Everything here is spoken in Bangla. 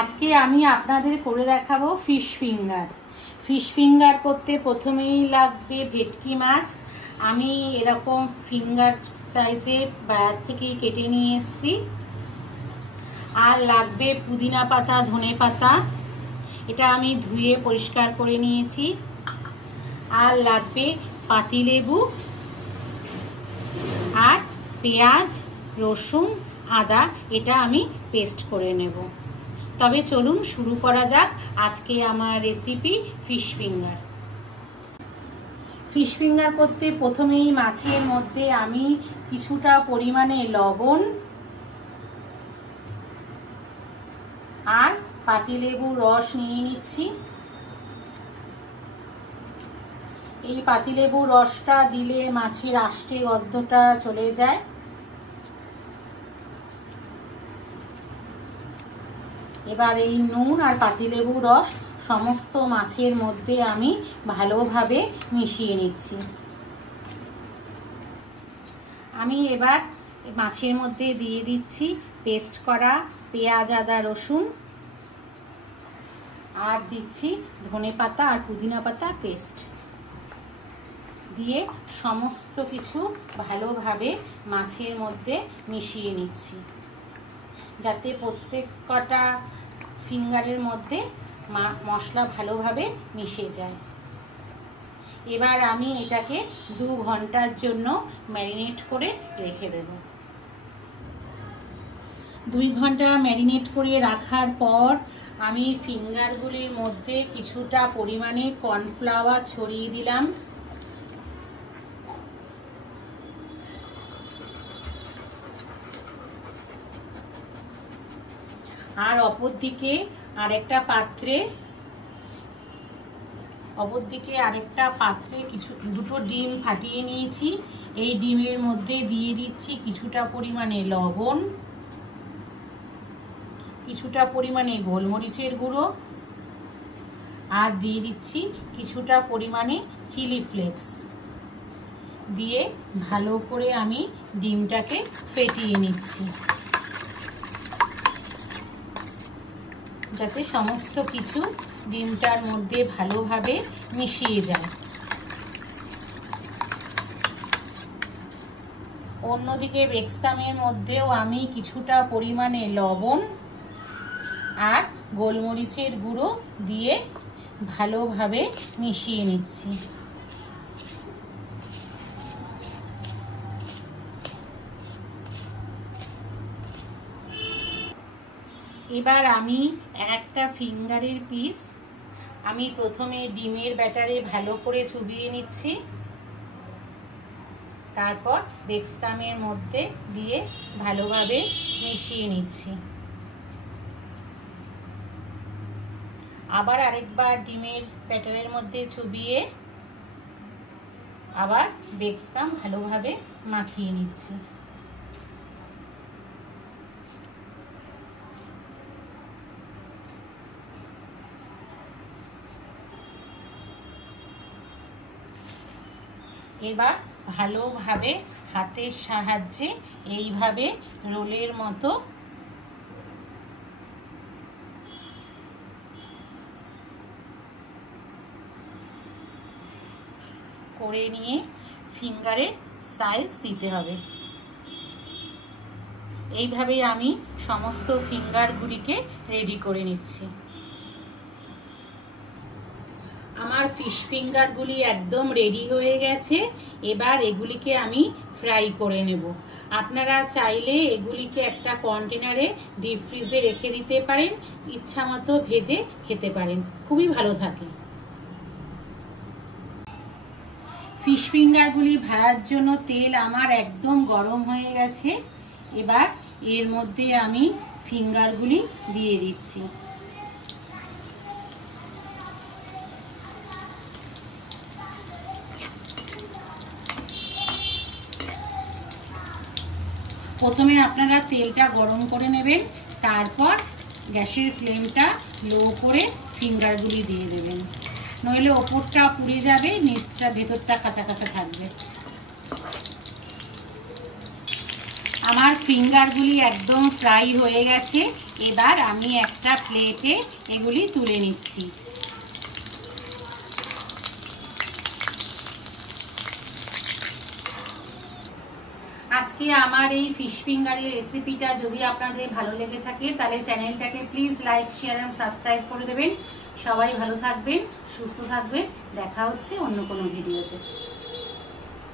আজকে আমি আপনাদের করে দেখাবো ফিশ ফিঙ্গার। ফিশ ফিঙ্গার করতে প্রথমেই লাগবে ভেটকি মাছ। আমি এরকম ফিঙ্গার সাইজে বাইরে থেকে কেটে নিয়ে এসেছি। আর লাগবে পুদিনা পাতা, ধনে পাতা, এটা আমি ধুয়ে পরিষ্কার করে নিয়েছি। আর লাগবে পাতিলেবু আর পেঁয়াজ, রসুন, আদা, এটা আমি পেস্ট করে নেব। তবে চলুন শুরু করা যাক আজকে আমার recipe fish finger. Fish finger করতে প্রথমেই মাছের মধ্যে আমি কিছুটা পরিমাণে লবণ আর পাতিলেবুর রস নিয়ে নিচ্ছি। এই পাতিলেবুর রসটা দিলে মাছের আষ্টে গন্ধটা চলে যায়। এবার এই নুন আর পাতিলেবুর রস সমস্ত মাছের মধ্যে আমি ভালোভাবে মিশিয়ে নিচ্ছি। আমি এবার মাছের মধ্যে দিয়ে দিচ্ছি পেস্ট করা পেঁয়াজ, আদা, রসুন, আর দিচ্ছি ধনে পাতা আর পুদিনা পাতা পেস্ট দিয়ে সমস্ত কিছু ভালোভাবে মাছের মধ্যে মিশিয়ে নিচ্ছি, যাতে প্রত্যেক কটা ফিঙ্গারের মধ্যে মশলা ভালোভাবে মিশে যায়। এবার আমি এটাকে 2 ঘন্টার জন্য ম্যারিনেট করে রেখে দেব। 2 ঘন্টা ম্যারিনেট করে রাখার পর আমি ফিঙ্গারগুলির মধ্যে কিছুটা পরিমাণে কর্নফ্লাওয়ার ছড়িয়ে দিলাম। আর অপরদিকে আরেকটা পাত্রে দুটো ডিম ফাটিয়ে নিয়েছি। এই ডিমের মধ্যে দিয়ে দিচ্ছি কিছুটা পরিমাণে লবণ, কিছুটা পরিমাণে গোলমরিচের গুঁড়ো, আর দিয়ে দিচ্ছি কিছুটা পরিমাণে চিলি ফ্লেক্স দিয়ে ভালো করে আমি ডিমটাকে ফেটিয়ে নিচ্ছি, যাতে সমস্ত কিছু ডিমটার মধ্যে ভালোভাবে মিশিয়ে যায়। অন্যদিকে বেক্সকামের মধ্যেও আমি কিছুটা পরিমাণে লবণ আর গোলমরিচের গুঁড়ো দিয়ে ভালোভাবে মিশিয়ে নিচ্ছি। এবার আমি একটা ফিঙ্গারের পিস আমি প্রথমে ডিমের ব্যাটারে ভালো করে চুবিয়ে নিচ্ছি, তারপর বেক্সকামের মধ্যে দিয়ে ভালোভাবে মিশিয়ে নিচ্ছি। আবার আরেকবার ডিমের ব্যাটারের মধ্যে চুবিয়ে আবার বেক্সকাম ভালোভাবে মাখিয়ে নিচ্ছি। এবার ভালোভাবে হাতের সাহায্যে এইভাবে রোলের মতো করে নিয়ে ফিঙ্গারের সাইজ দিতে হবে। এইভাবে আমি সমস্ত ফিঙ্গারগুলিকে রেডি করে নিচ্ছি। আমার ফিশ ফিঙ্গারগুলি একদম রেডি হয়ে গেছে। এবার এগুলিকে আমি ফ্রাই করে নেব। আপনারা চাইলে এগুলিকে একটা কন্টেনারে ডিপ ফ্রিজে রেখে দিতে পারেন, ইচ্ছা মতো ভেজে খেতে পারেন, খুবই ভালো থাকে। ফিশ ফিঙ্গারগুলি ভাজার জন্য তেল আমার একদম গরম হয়ে গেছে। এবার এর মধ্যে আমি ফিঙ্গারগুলি দিয়ে দিচ্ছি। প্রথমে আপনারা তেলটা গরম করে নেবেন, তারপর গ্যাসের ফ্লেমটা লো করে ফিঙ্গারগুলি দিয়ে দেবেন, নইলে ওপরটা পুড়ে যাবে, নিচটা ভেতরটা কাঁচা কাঁচা থাকবে। আমার ফিঙ্গারগুলি একদম ফ্রাই হয়ে গেছে। এবার আমি একটা প্লেটে এগুলি তুলে নিচ্ছি। আজকে আমার এই ফিশ ফিঙ্গারের রেসিপিটা যদি আপনাদের ভালো লেগে থাকে তাহলে চ্যানেলটাকে please like, share and subscribe করে দেবেন। সবাই ভালো থাকবেন, সুস্থ থাকবেন। দেখা হচ্ছে অন্য কোনো ভিডিওতে।